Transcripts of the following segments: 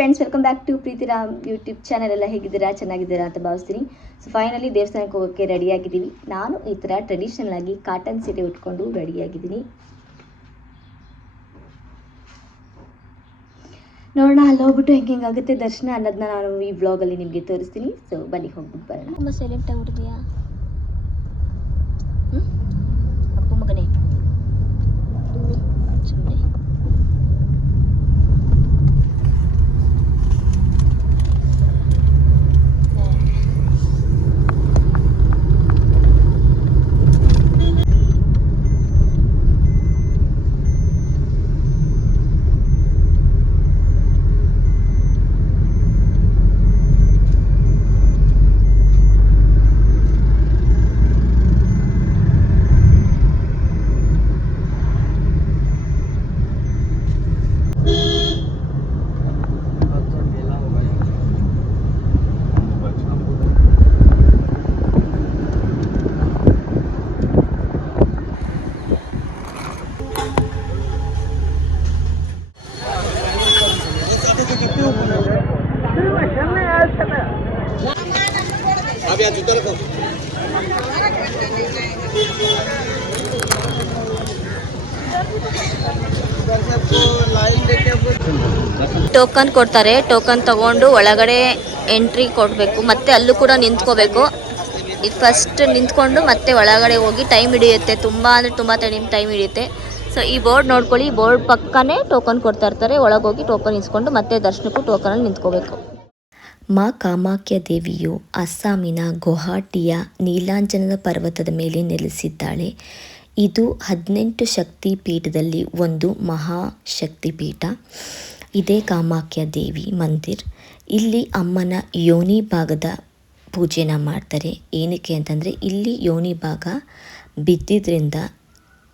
Friends, welcome back to Preethiram YouTube channel. ಎಲ್ಲ ಹೇಗಿದ್ದೀರಾ? ಚೆನ್ನಾಗಿದ್ದೀರಾ ಅಂತ ಭಾವಿಸ್ತೀನಿ. ಸೊ ಫೈನಲಿ ದೇವಸ್ಥಾನಕ್ಕೆ ಹೋಗೋಕ್ಕೆ ರೆಡಿಯಾಗಿದ್ದೀವಿ. ನಾನು ಈ ಥರ ಟ್ರೆಡಿಷನಲ್ ಆಗಿ ಕಾಟನ್ ಸೀರೆ ಉಟ್ಕೊಂಡು ರೆಡಿಯಾಗಿದ್ದೀನಿ. ನೋಡೋಣ ಅಲ್ಲಿ ಹೋಗ್ಬಿಟ್ಟು ಹೆಂಗಾಗುತ್ತೆ ದರ್ಶನ ಅನ್ನೋದನ್ನ ನಾನು ಈ ವ್ಲಾಗಲ್ಲಿ ನಿಮಗೆ ತೋರಿಸ್ತೀನಿ. ಸೊ ಬನ್ನಿ ಹೋಗ್ಬಿಟ್ಟು ಬರೋಣ. ತುಂಬ ಸೈಲೆಂಟ್ ಆಗಿಬಿಟ್ಟಿದೆಯಾ ಅಪ್ಪು ಮಗನೇ? ಸುಮ್ಮನೆ ಟೋಕನ್ ಕೊಡ್ತಾರೆ. ಟೋಕನ್ ತಗೊಂಡು ಒಳಗಡೆ ಎಂಟ್ರಿ ಕೊಡಬೇಕು. ಮತ್ತೆ ಅಲ್ಲೂ ಕೂಡ ನಿಂತ್ಕೋಬೇಕು. ಇದು ಫಸ್ಟ್ ನಿಂತ್ಕೊಂಡು ಮತ್ತೆ ಒಳಗಡೆ ಹೋಗಿ ಟೈಮ್ ಹಿಡಿಯುತ್ತೆ. ತುಂಬ ಅಂದರೆ ತುಂಬ ಟೈಮ್ ಹಿಡಿಯುತ್ತೆ. ಸೊ ಈ ಬೋರ್ಡ್ ನೋಡ್ಕೊಳ್ಳಿ. ಈ ಬೋರ್ಡ್ ಪಕ್ಕನೇ ಟೋಕನ್ ಕೊಡ್ತಾ ಇರ್ತಾರೆ. ಒಳಗೋಗಿ ಟೋಕನ್ ಇಸ್ಕೊಂಡು ಮತ್ತೆ ದರ್ಶನಕ್ಕೂ ಟೋಕನಲ್ಲಿ ನಿಂತ್ಕೋಬೇಕು. ಮಾ ಕಾಮಾಖ್ಯ ದೇವಿಯು ಅಸ್ಸಾಮಿನ ಗುವಾಹಟಿಯ ನೀಲಾಂಜನದ ಪರ್ವತದ ಮೇಲೆ ನೆಲೆಸಿದ್ದಾಳೆ. ಇದು 18 ಶಕ್ತಿ ಪೀಠದಲ್ಲಿ ಒಂದು ಮಹಾಶಕ್ತಿಪೀಠ. ಇದೇ ಕಾಮಾಖ್ಯ ದೇವಿ ಮಂದಿರ್. ಇಲ್ಲಿ ಅಮ್ಮನ ಯೋನಿ ಭಾಗದ ಪೂಜೆನ ಮಾಡ್ತಾರೆ. ಏನಕ್ಕೆ ಅಂತಂದರೆ ಇಲ್ಲಿ ಯೋನಿ ಭಾಗ ಬಿದ್ದಿದ್ದರಿಂದ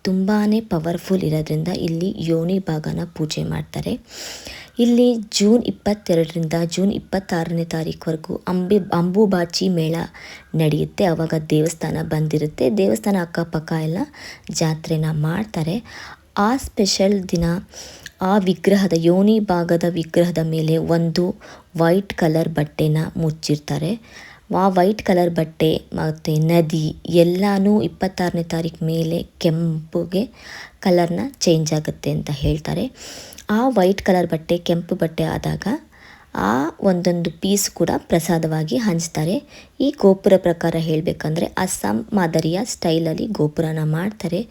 ತುಂಬಾ ಪವರ್ಫುಲ್ ಇರೋದ್ರಿಂದ ಇಲ್ಲಿ ಯೋನಿ ಭಾಗನ ಪೂಜೆ ಮಾಡ್ತಾರೆ. ಇಲ್ಲಿ ಜೂನ್ 22ರಿಂದ ಜೂನ್ 26ನೇ ತಾರೀಕುವರೆಗೂ ಅಂಬುಬಾಚಿ ಮೇಳ ನಡೆಯುತ್ತೆ. ಆವಾಗ ದೇವಸ್ಥಾನ ಬಂದಿರುತ್ತೆ. ದೇವಸ್ಥಾನ ಅಕ್ಕಪಕ್ಕ ಎಲ್ಲ ಜಾತ್ರೆನ ಮಾಡ್ತಾರೆ. ಆ ಸ್ಪೆಷಲ್ ದಿನ ಆ ವಿಗ್ರಹದ ಯೋನಿ ಭಾಗದ ವಿಗ್ರಹದ ಮೇಲೆ ಒಂದು ವೈಟ್ ಕಲರ್ ಬಟ್ಟೆನ ಮುಚ್ಚಿರ್ತಾರೆ. ಆ ವೈಟ್ ಕಲರ್ ಬಟ್ಟೆ ಮತ್ತು ನದಿ ಎಲ್ಲನೂ 26ನೇ ತಾರೀಕು ಮೇಲೆ ಕೆಂಪುಗೆ ಕಲರ್ನ ಚೇಂಜ್ ಆಗುತ್ತೆ ಅಂತ ಹೇಳ್ತಾರೆ. ಆ ವೈಟ್ ಕಲರ್ ಬಟ್ಟೆ ಕೆಂಪು ಬಟ್ಟೆ ಆದಾಗ ಆ ಒಂದೊಂದು ಪೀಸ್ ಕೂಡ ಪ್ರಸಾದವಾಗಿ ಹಂಚ್ತಾರೆ. ಈ ಗೋಪುರ ಪ್ರಕಾರ ಹೇಳಬೇಕಂದ್ರೆ ಅಸ್ಸಾಂ ಮಾದರಿಯ ಸ್ಟೈಲಲ್ಲಿ ಗೋಪುರನ ಮಾಡ್ತಾರೆ.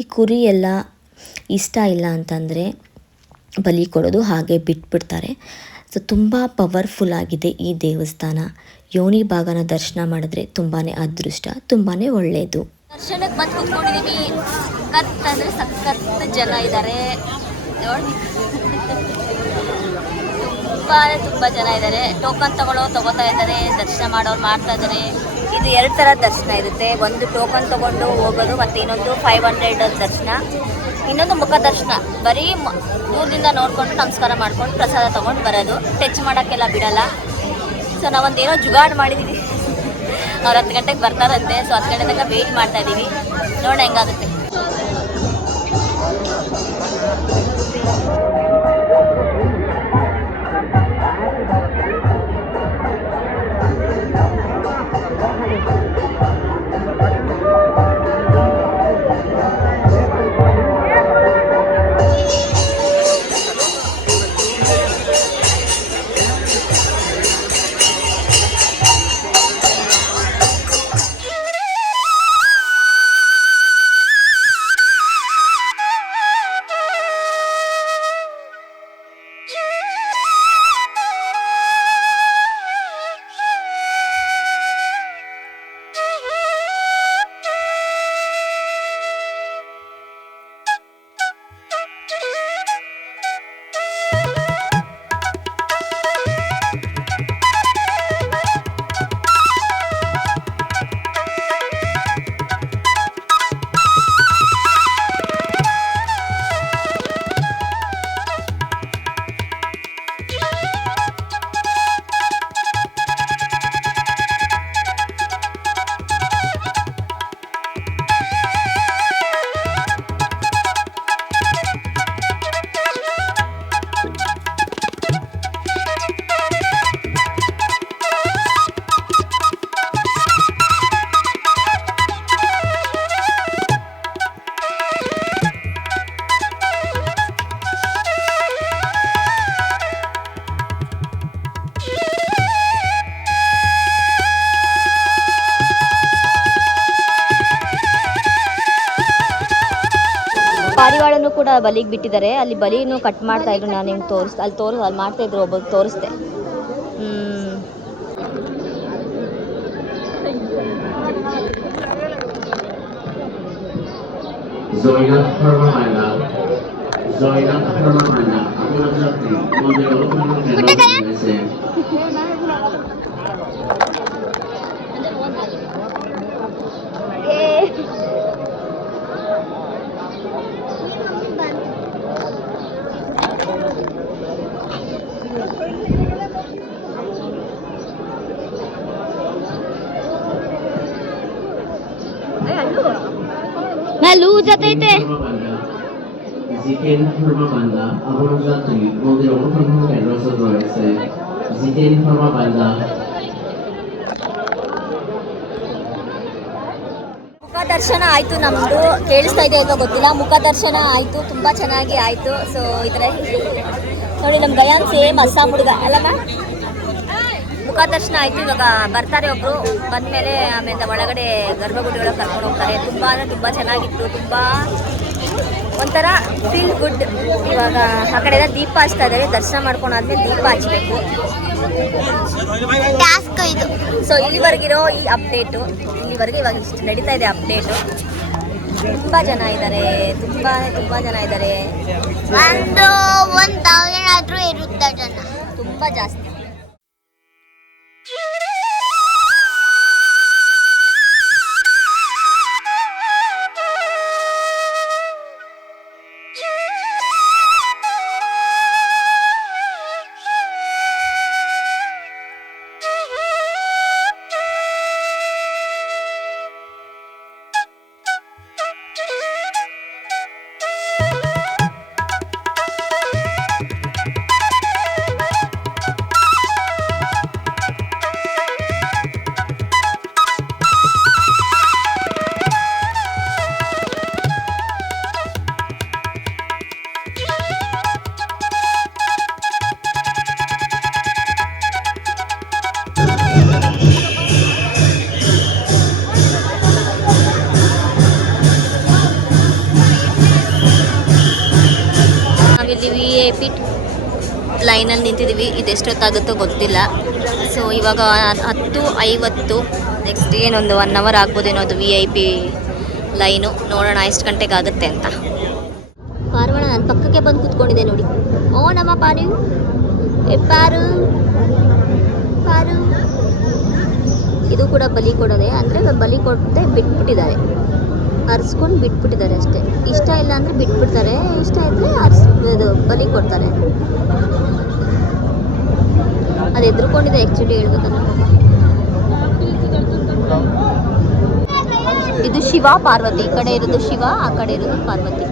ಈ ಕುರಿ ಎಲ್ಲ ಇಷ್ಟ ಇಲ್ಲ ಅಂತಂದರೆ ಬಲಿ ಕೊಡೋದು, ಹಾಗೆ ಬಿಟ್ಬಿಡ್ತಾರೆ. ಸೊ ತುಂಬ ಪವರ್ಫುಲ್ ಆಗಿದೆ ಈ ದೇವಸ್ಥಾನ. ಯೋನಿ ಭಾಗನ ದರ್ಶನ ಮಾಡಿದ್ರೆ ತುಂಬಾ ಅದೃಷ್ಟ, ತುಂಬಾ ಒಳ್ಳೆಯದು. ದರ್ಶನಕ್ಕೆ ಬಂದು ಕೂತ್ಕೊಂಡಿದ್ದೀವಿ. ಸಖತ್ ಅಂದರೆ ಸಖತ್ ಜನ ಇದ್ದಾರೆ ನೋಡಿ. ತುಂಬ ಜನ ಇದ್ದಾರೆ. ಟೋಕನ್ ತಗೋತಾ ಇದ್ದಾರೆ. ದರ್ಶನ ಮಾಡೋರು ಮಾಡ್ತಾ ಇದ್ದಾರೆ. ಇದು 2 ಥರ ದರ್ಶನ ಇರುತ್ತೆ. ಒಂದು ಟೋಕನ್ ತೊಗೊಂಡು ಹೋಗೋದು ಮತ್ತು ಇನ್ನೊಂದು 500 ದರ್ಶನ, ಇನ್ನೊಂದು ಮುಖ ದರ್ಶನ. ಬರೀ ದೂರದಿಂದ ನೋಡಿಕೊಂಡು ನಮಸ್ಕಾರ ಮಾಡ್ಕೊಂಡು ಪ್ರಸಾದ ತೊಗೊಂಡು ಬರೋದು. ಟಚ್ ಮಾಡೋಕ್ಕೆಲ್ಲ ಬಿಡಲ್ಲ. ಸೊ ನಾವೊಂದೇನೋ ಜುಗಾಡ್ ಮಾಡಿದ್ದೀವಿ. ಅವ್ರು 10 ಗಂಟೆಗೆ ಬರ್ತಾರಂತೆ. ಸೊ 10 ಗಂಟೆ ತನಕ ವೆಯ್ಟ್ ಮಾಡ್ತಾ ಇದ್ದೀವಿ. ನೋಡೋಣ ಹೆಂಗಾಗುತ್ತೆ. ಕೂಡ ಬಲಿಗೆ ಬಿಟ್ಟಿದ್ದಾರೆ. ಅಲ್ಲಿ ಬಲಿನೂ ಕಟ್ ಮಾಡ್ತಾ ಇದ್ರು. ನಾನು ನಿಮ್ಗೆ ಅಲ್ಲಿ ಮಾಡ್ತಾ ಇದ್ರು, ಒಬ್ಬ ತೋರಿಸ್ದೆ. लूज जाते Zikin Purmabanda, Abang Zatri, Mobil Orang dan Rasa Doyse, Zikin Purmabanda. ಮುಖ ದರ್ಶನ ಆಯಿತು ನಮ್ಮದು. ಕೇಳಿಸ್ತಾ ಇದೆ ಇಲ್ವೋ ಗೊತ್ತಿಲ್ಲ. ಮುಖ ದರ್ಶನ ಆಯಿತು, ತುಂಬ ಚೆನ್ನಾಗಿ ಆಯಿತು. ಸೊ ಈ ಥರ ನೋಡಿ, ನಮ್ಮ ಗಯಾನ್ ಸೇಮ್ ಅಸ್ಸಾಂ ಹುಡುಗ ಅಲ್ಲಮ್ಮ. ಮುಖ ದರ್ಶನ ಆಯಿತು. ಇವಾಗ ಬರ್ತಾರೆ ಒಬ್ಬರು, ಬಂದಮೇಲೆ ಆಮೇಲೆ ಒಳಗಡೆ ಗರ್ಭಗುಡಿ ಒಳಗೆ ಕರ್ಕೊಂಡು ಹೋಗ್ತಾರೆ. ತುಂಬ ಅಂದರೆ ತುಂಬ ಚೆನ್ನಾಗಿತ್ತು. ತುಂಬ ಒಂಥರ ಫೀಲ್ ಗುಡ್. ಇವಾಗ ಆ ಕಡೆ ಎಲ್ಲ ದೀಪ ಹಚ್ತಾ ಇದ್ದಾರೆ. ದರ್ಶನ ಮಾಡ್ಕೊಂಡಾದ್ಮೇಲೆ ದೀಪ ಹಚ್ಚಬೇಕು. ಟಾಸ್ಕ್ ಇದು. ಸೊ ಇಲ್ಲಿವರೆಗಿರೋ ಈ ಅಪ್ಡೇಟು, ಇಲ್ಲಿವರೆಗೆ ಇವಾಗ ಇಷ್ಟು ನಡೀತಾ ಇದೆ ಅಪ್ಡೇಟು. ತುಂಬ ಜನ ಇದ್ದಾರೆ, ತುಂಬ ಜನ ಇದ್ದಾರೆ. 1000 ಆದರೂ ಇರುತ್ತೆ ಜನ, ತುಂಬ ಜಾಸ್ತಿ. VIP ಲೈನಲ್ಲಿ ನಿಂತಿದ್ದೀವಿ. ಇದೆಷ್ಟೊತ್ತಾಗುತ್ತೋ ಗೊತ್ತಿಲ್ಲ. ಸೊ ಇವಾಗ 10:50. ನೆಕ್ಸ್ಟ್ ಏನೊಂದು 1 ಅವರ್ ಆಗ್ಬೋದೇನೋ ಅದು VIP ಲೈನು. ನೋಡೋಣ ಎಷ್ಟು ಗಂಟೆಗೆ ಆಗುತ್ತೆ ಅಂತ. ಪಾರ್ವಣ ನನ್ನ ಪಕ್ಕಕ್ಕೆ ಬಂದು ಕೂತ್ಕೊಂಡಿದೆ ನೋಡಿ. ಓ ನಮ್ಮ ಪಾರು ಪಾರು ಪಾರು. ಇದು ಕೂಡ ಬಲಿ ಕೊಡೋದೆ, ಅಂದರೆ ಬಲಿ ಕೊಡದೆ ಬಿಟ್ಬಿಟ್ಟಿದ್ದಾರೆ. ಅರ್ಸ್ಕೊಂಡು ಬಿಟ್ಬಿಟ್ಟಿದ್ದಾರೆ ಅಷ್ಟೇ. ಇಷ್ಟ ಇಲ್ಲ ಅಂದರೆ ಬಿಟ್ಬಿಡ್ತಾರೆ, ಇಷ್ಟ ಇದ್ದರೆ ಇದು ಬಲಿ ಕೊಡ್ತಾರೆ. ಅದು ಎದ್ರುಕೊಂಡಿದೆ ಆ್ಯಕ್ಚುಲಿ ಹೇಳ್ಬೇಕಂದ್ರೆ. ಇದು ಶಿವ ಪಾರ್ವತಿ. ಈ ಕಡೆ ಇರೋದು ಶಿವ, ಆ ಕಡೆ ಇರೋದು ಪಾರ್ವತಿ.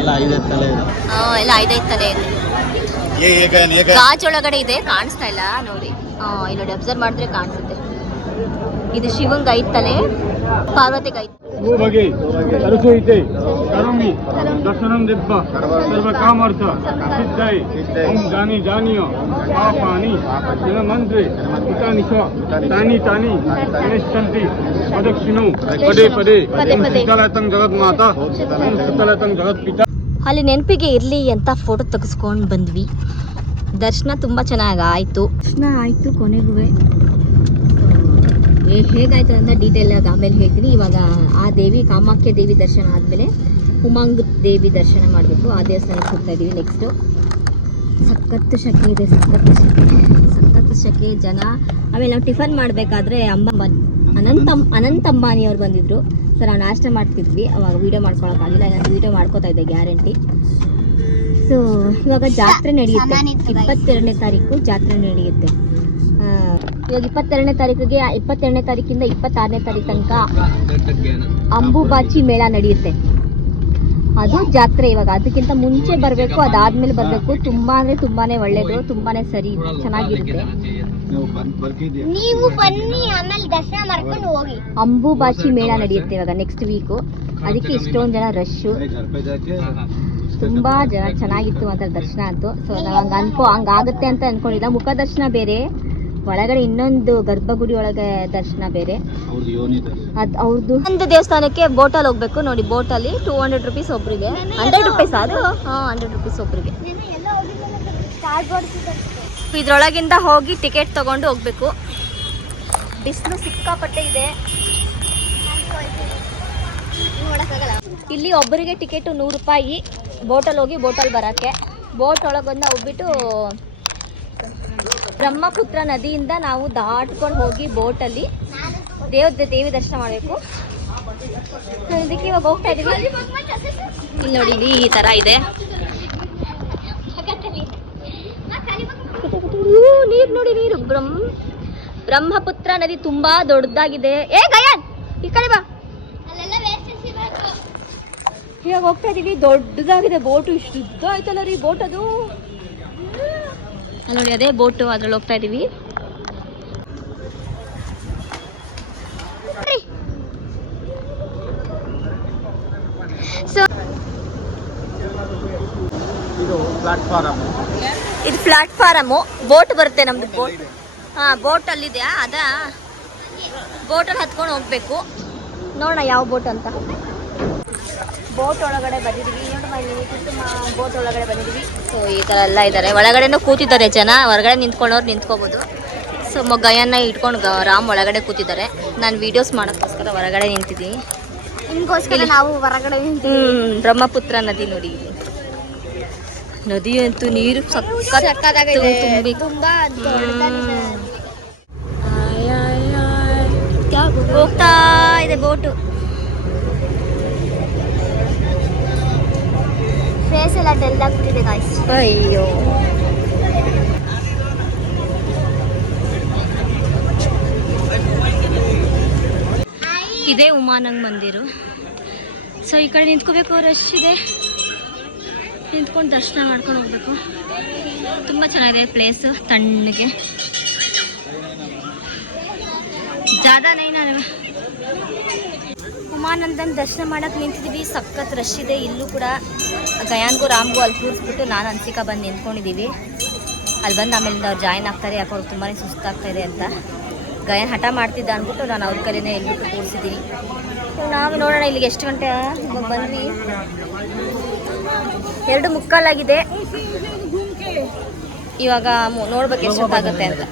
ಎಲ್ಲ 5 ತಲೆ ಇದೆ. ಗಾಜೊಳಗಡೆ ಇದೆ, ಕಾಣಿಸ್ತಾ ಇಲ್ಲ ನೋಡಿ. ಇಲ್ಲಿ ನೋಡಿ, ಅಬ್ಸರ್ವ್ ಮಾಡಿದ್ರೆ ಕಾಣಿಸುತ್ತೆ. ಇದು ಶಿವಂಗ್ 5 ತಲೆ, ಪಾರ್ವತಿಗೆ 5. वो भगे सरस्वती करोमि दर्शनम दिव्य सर्व कामर्थ सिद्धाय ओम जानी जानियो पापानि जन मंत्रे पितानि स्व तानि तानि निश्चन्ति प्रदक्षिणो पदे पदे ओम शीतलतं जगत माता ओम शीतलतं जगत पिता. ಅಲ್ಲಿ ನೆನಪಿಗೆ ಇರಲಿ ಅಂತ ಫೋಟೋ ತೆಗೆಸ್ಕೊಂಡು ಬಂದ್ವಿ. ದರ್ಶನ ತುಂಬ ಚೆನ್ನಾಗಿ ಆಯಿತು. ಕೊನೆಗೂ ಹೇಗಾಯ್ತು ಅಂತ ಡೀಟೇಲ್ ಆಗಿ ಆಮೇಲೆ ಹೇಳ್ತೀನಿ. ಇವಾಗ ಆ ದೇವಿ ಕಾಮಾಖ್ಯ ದೇವಿ ದರ್ಶನ ಆದಮೇಲೆ ಉಮಂಗ್ ದೇವಿ ದರ್ಶನ ಮಾಡಬೇಕು. ಆ ದೇವಸ್ಥಾನಕ್ಕೆ ಹೋಗ್ತಾ ಇದ್ದೀವಿ ನೆಕ್ಸ್ಟು. ಸಖತ್ತು ಶಕೆ ಇದೆ, ಸಖತ್ತು ಶಕೆ ಜನ. ಆಮೇಲೆ ನಾವು ಟಿಫನ್ ಮಾಡಬೇಕಾದ್ರೆ ಅನಂತ ಅಂಬಾನಿಯವ್ರು ಬಂದಿದ್ರು. ಸರ್ ನಾವು ನಾಷ್ಟ ಮಾಡ್ತಿದ್ವಿ, ಅವಾಗ ವೀಡಿಯೋ ಮಾಡ್ಕೊಳಕ್ಕಾಗಿಲ್ಲ. ನಾನು ವೀಡಿಯೋ ಮಾಡ್ಕೋತಾ ಇದ್ದೆ ಗ್ಯಾರಂಟಿ. ಸೊ ಇವಾಗ ಜಾತ್ರೆ ನಡೆಯುತ್ತೆ. 22ನೇ ತಾರೀಕು ಜಾತ್ರೆ ನಡೆಯುತ್ತೆ. ಇವಾಗ 22ನೇ ತಾರೀಕಿಗೆ 22ನೇ ತಾರೀಕಿಂದ 26ನೇ ತಾರೀಕು ತನಕ ಅಂಬುಬಾಚಿ ಮೇಳ ನಡೆಯುತ್ತೆ. ಅದು ಜಾತ್ರೆ. ಇವಾಗ ಅದಕ್ಕಿಂತ ಮುಂಚೆ ಬರಬೇಕು, ಅದಾದ್ಮೇಲೆ ಬರಬೇಕು. ತುಂಬಾ ಅಂದರೆ ತುಂಬಾನೇ ಒಳ್ಳೇದು, ತುಂಬಾನೇ ಸರಿ, ಚೆನ್ನಾಗಿರುತ್ತೆ. ನೀವು ಬನ್ನಿ, ಆಮೇಲೆ ದರ್ಶನ ಮಾಡ್ಕೊಂಡು ಹೋಗಿ. ಅಂಬುಬಾಚಿ ಮೇಳ ನಡೆಯುತ್ತೆ ಇವಾಗ ನೆಕ್ಸ್ಟ್ ವೀಕು. ಅದಕ್ಕೆ ಇಷ್ಟೊಂದು ಜನ ರಶ್ಶು, ತುಂಬಾ ಜನ. ಚೆನ್ನಾಗಿತ್ತು ಅಂತ ದರ್ಶನ ಅಂತೂ. ಸೊ ನಾವು ಹಂಗಾಗುತ್ತೆ ಅಂತ ಅನ್ಕೊಂಡಿಲ್ಲ. ಮುಖ ದರ್ಶನ ಬೇರೆ, ಒಳಗಡೆ ಇನ್ನೊಂದು ಗರ್ಭಗುಡಿ ಒಳಗೆ ದರ್ಶನ ಬೇರೆ. ಅವ್ರದ್ದು ಯೋನಿ ಅದು ಅವ್ರದ್ದು ಒಂದು ದೇವಸ್ಥಾನಕ್ಕೆ ಬೋಟಲ್ಲಿ ಹೋಗ್ಬೇಕು ನೋಡಿ. ಬೋಟಲ್ಲಿ 200 ರುಪೀಸ್ ಒಬ್ರಿಗೆ. 100 ರುಪೀಸ್ ಅದು. 100 ರುಪೀಸ್ ಒಬ್ರಿಗೆ. ಇದ್ರೊಳಗಿಂದ ಹೋಗಿ ಟಿಕೆಟ್ ತಗೊಂಡು ಹೋಗ್ಬೇಕು. ಬಿಸಿಲು ಸಿಕ್ಕಾಪಟ್ಟೆ ಇದೆ. ಇಲ್ಲಿ ಒಬ್ಬರಿಗೆ ಟಿಕೆಟ್ 100 ರೂಪಾಯಿ. ಬೋಟಲ್ಲಿ ಹೋಗಿ ಬೋಟಲ್ಲಿ ಬರೋಕ್ಕೆ. ಬೋಟ್ ಒಳಗೊಂದು ಹೋಗ್ಬಿಟ್ಟು ಬ್ರಹ್ಮಪುತ್ರ ನದಿಯಿಂದ ನಾವು ದಾಟ್ಕೊಂಡು ಹೋಗಿ ಬೋಟಲ್ಲಿ ದೇವಿ ದರ್ಶನ ಮಾಡಬೇಕು. ಇದಕ್ಕೆ ಇವಾಗ ಹೋಗ್ತಾ ಇದೀವಿ. ಇಲ್ಲಿ ನೋಡಿ, ಇಲ್ಲಿ ಈ ಥರ ಇದೆ. ನೀರು ನೋಡಿ, ನೀರು ಬ್ರಹ್ಮಪುತ್ರ ನದಿ ತುಂಬಾ ದೊಡ್ಡದಾಗಿದೆ. ಗಯಾನ್ ಈ ಕಡೆ ಬಾ. ಇವಾಗ ಹೋಗ್ತಾ ಇದೀವಿ. ದೊಡ್ಡದಾಗಿದೆ ಬೋಟು. ಇಷ್ಟು ಉದ್ದ ಆಯ್ತಲ್ಲ ರೀ ಬೋಟ್. ಅದು ನೋಡಿ, ಅದೇ ಬೋಟು. ಅದ್ರಲ್ಲಿ ಹೋಗ್ತಾ ಇದೀವಿ. ಇದು ಪ್ಲಾಟ್ಫಾರಮು. ಬೋಟ್ ಬರುತ್ತೆ ನಮ್ದು. ಬೋಟ್ ಬೋಟ್ ಅಲ್ಲಿದೆಯಾ? ಅದಾ ಬೋಟಲ್ಲಿ ಹತ್ಕೊಂಡು ಹೋಗ್ಬೇಕು. ನೋಡೋಣ ಯಾವ ಬೋಟ್ ಅಂತ. ಬೋಟ್ ಒಳಗಡೆ ಬಂದಿದ್ದೀವಿ. ಬೋಟ್ ಒಳಗಡೆ ಬಂದಿದ್ದೀವಿ. ಸೊ ಈ ಥರ ಎಲ್ಲ ಇದ್ದಾರೆ. ಒಳಗಡೆನೂ ಕೂತಿದ್ದಾರೆ ಜನ. ಹೊರಗಡೆ ನಿಂತ್ಕೊಂಡವ್ರು ನಿಂತ್ಕೋಬೋದು. ಸೊ ಗಯನ್ನ ಇಟ್ಕೊಂಡು ರಾಮ್ ಒಳಗಡೆ ಕೂತಿದ್ದಾರೆ. ನಾನು ವೀಡಿಯೋಸ್ ಮಾಡೋಕ್ಕೋಸ್ಕರ ಹೊರಗಡೆ ನಿಂತಿದ್ದೀನಿ. ನಿಮ್ಗೋಸ್ಕರ ನಾವು ಹೊರಗಡೆ ಬ್ರಹ್ಮಪುತ್ರ ನದಿ ನೋಡಿ. ಇಲ್ಲಿ ನದಿ ಅಂತೂ ನೀರು ತುಂಬಿ ತುಂಬಾ ಹೋಗ್ತಾ ಇದೆ ಬೋಟು. ಫೇಸ್ ಎಲ್ಲ ಡೆಲ್ ಆಗ್ತಿದೆ ಗಾಯ್ಸ್. ಅಯ್ಯೋ, ಇದೇ ಉಮಾನಂಗ್ ಮಂದಿರು. ಸೊ ಈ ಕಡೆ ನಿಂತ್ಕೋಬೇಕು. ರಶ್ ಇದೆ. ನಿಂತ್ಕೊಂಡು ದರ್ಶನ ಮಾಡ್ಕೊಂಡು ಹೋಗ್ಬೇಕು. ತುಂಬ ಚೆನ್ನಾಗಿದೆ ಪ್ಲೇಸು. ತಣ್ಣಗೆ ಜಾದಾ ನೈನಾ. ಉಮಾನಂದನ್ ದರ್ಶನ ಮಾಡಕ್ಕೆ ನಿಂತಿದ್ದೀವಿ. ಸಖತ್ ರಶ್ ಇದೆ. ಇಲ್ಲೂ ಕೂಡ ಗಯಾನ್ಗೂ ರಾಮ್ಗೂ ಅಲ್ಲಿ ಕೂರಿಸ್ಬಿಟ್ಟು ನಾನು ಅನ್ಸಿಕಾ ಬಂದು ನಿಂತ್ಕೊಂಡಿದ್ದೀವಿ. ಅಲ್ಲಿ ಬಂದು ಆಮೇಲೆ ಅವ್ರು ಜಾಯ್ನ್ ಆಗ್ತಾರೆ. ಯಾಕೆ ಅವ್ರು ತುಂಬಾ ಸುಸ್ತಾಗ್ತಾ ಇದೆ ಅಂತ. ಗಯಾನ್ ಹಠ ಮಾಡ್ತಿದ್ದ ಅಂದ್ಬಿಟ್ಟು ನಾನು ಅವ್ರ ಕಡೆನೇ ಎಲ್ಬಿಟ್ಟು ಕೂರಿಸಿದ್ದೀನಿ. ನಾವು ನೋಡೋಣ ಇಲ್ಲಿಗೆ ಎಷ್ಟು ಗಂಟೆ ಇವಾಗ ಬಂದ್ವಿ. 2:45 ಇವಾಗ ನೋಡ್ಬೇಕು ಎಷ್ಟೊತ್ತಾಗುತ್ತೆ ಅಂತ.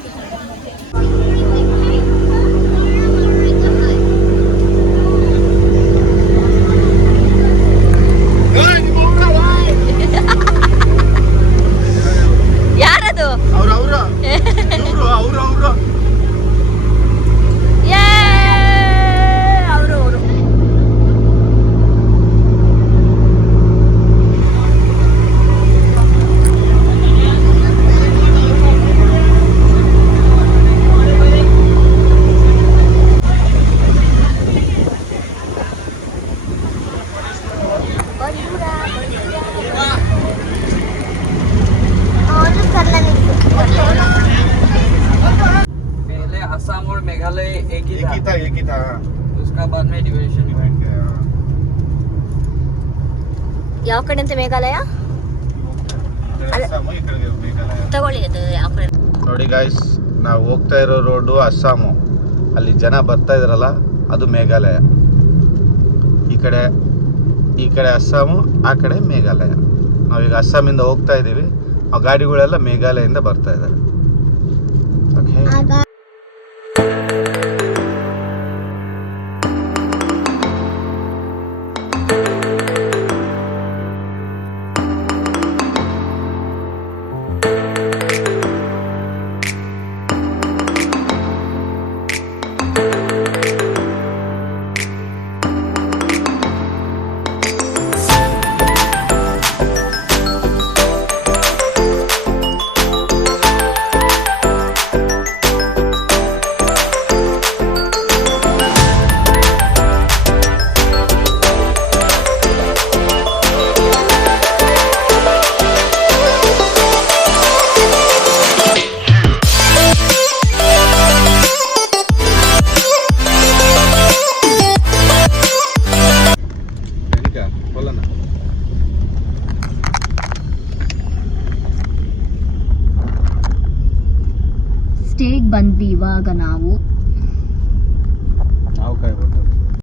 ಯಾರದು? ಅವರು असम और मेघालय एक ही था। उसका बाद में डिविजन हुआ। ಯಾವ ಕಡೆ ಅಂತ? ಮೇಘಾಲಯ ತಗೊಳ್ಳಿ. ಅದು ಯಾವ ಕಡೆ ನೋಡಿ ಗಾಯ್ಸ್, ನಾವು ಹೋಗ್ತಾ ಇರೋ ರೋಡು ಅಸ್ಸಾಮು. ಅಲ್ಲಿ ಜನ ಬರ್ತಾ ಇದ್ರಲ್ಲ, ಅದು ಮೇಘಾಲಯ. ಈ ಕಡೆ ಅಸ್ಸಾಮು, ಆ ಕಡೆ ಮೇಘಾಲಯ. ನಾವೀಗ ಅಸ್ಸಾಮಿಂದ ಹೋಗ್ತಾ ಇದ್ದೀವಿ. ಆ ಗಾಡಿಗಳೆಲ್ಲ ಮೇಘಾಲಯದಿಂದ ಬರ್ತಾ ಇದ್ದಾರೆ. ಓಕೆ. ಬಂದ್ವಿ ಇವಾಗ ನಾವು